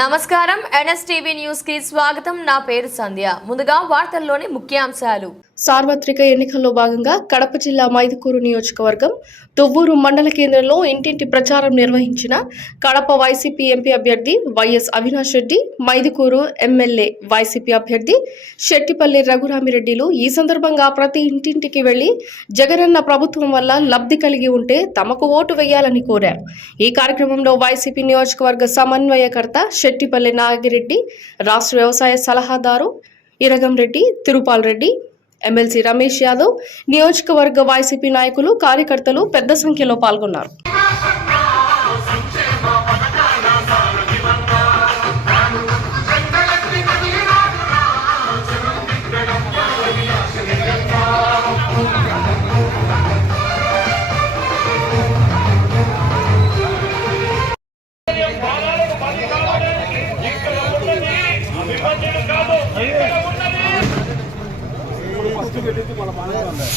నమస్కారం. ఎన్ఎస్టీవీ న్యూస్కి స్వాగతం. నా పేరు సంధ్య. ముందుగా వార్తల్లోని ముఖ్యాంశాలు. సార్వత్రిక ఎన్నికల్లో భాగంగా కడప జిల్లా మైదుకూరు నియోజకవర్గం తువ్వూరు మండల కేంద్రంలో ఇంటింటి ప్రచారం నిర్వహించిన కడప వైసీపీ ఎంపీ అభ్యర్థి YS Avinash Reddy Mydukur MLA YCP అభ్యర్థి శెట్టిపల్లి రఘురామిరెడ్డిలు ఈ సందర్భంగా ప్రతి ఇంటింటికి వెళ్ళి జగనన్న ప్రభుత్వం వల్ల లబ్ధి కలిగి ఉంటే తమకు ఓటు వేయాలని కోరారు. ఈ కార్యక్రమంలో వైసీపీ నియోజకవర్గ సమన్వయకర్త శెట్టిపల్లి నాగిరెడ్డి రాష్ట్ర వ్యవసాయ సలహాదారు ఇరగం రెడ్డి తిరుపాల్ రెడ్డి ఎమ్మెల్సీ రమేష్ యాదవ్ నియోజకవర్గ వైసీపీ నాయకులు కార్యకర్తలు పెద్ద సంఖ్యలో పాల్గొన్నారు. పెట్టించి మన బాగా ఉంది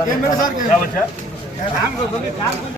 ये मेरे सर के क्या बच्चा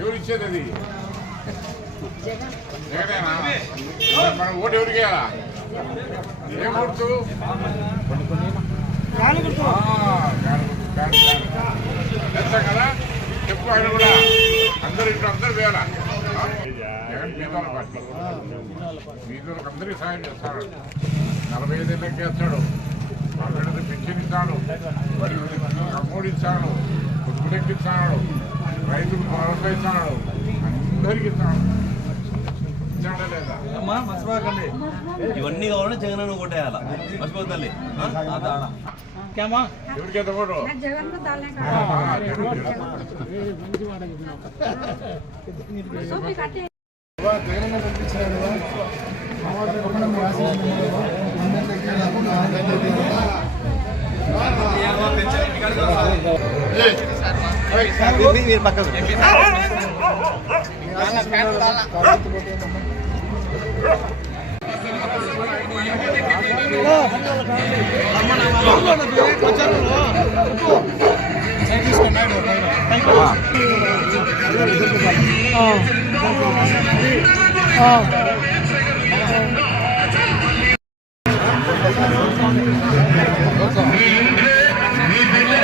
ఎవరు ఇచ్చేది అది? జగనేనా మనం ఓటు ఎవరికి? ఏం గుర్తు. తెలుసా కదా? చెప్పు ఆయన కూడా. అందరు ఇంట్లో అందరు వేయాలా? జగన్ పేదవాళ్ళ పార్టీ. పేదవాళ్ళకి అందరికీ సాయం చేస్తాడు. నలభై ఐదు ఏళ్ళకి చేస్తాడు. వాళ్ళకి పెన్షన్ ఇస్తాడు. మరి అమ్మోడు ఇస్తాడు. రైతులకు భరోసా ఇస్తాడు అందరికి మర్చిపోకండి. ఇవన్నీ కావాలంటే జగన్ కొట్టేయాల? మర్చిపోతుంది తల్లి. ఎవరికి ఎంత జగన్. మీరు పక్కకు ఆ.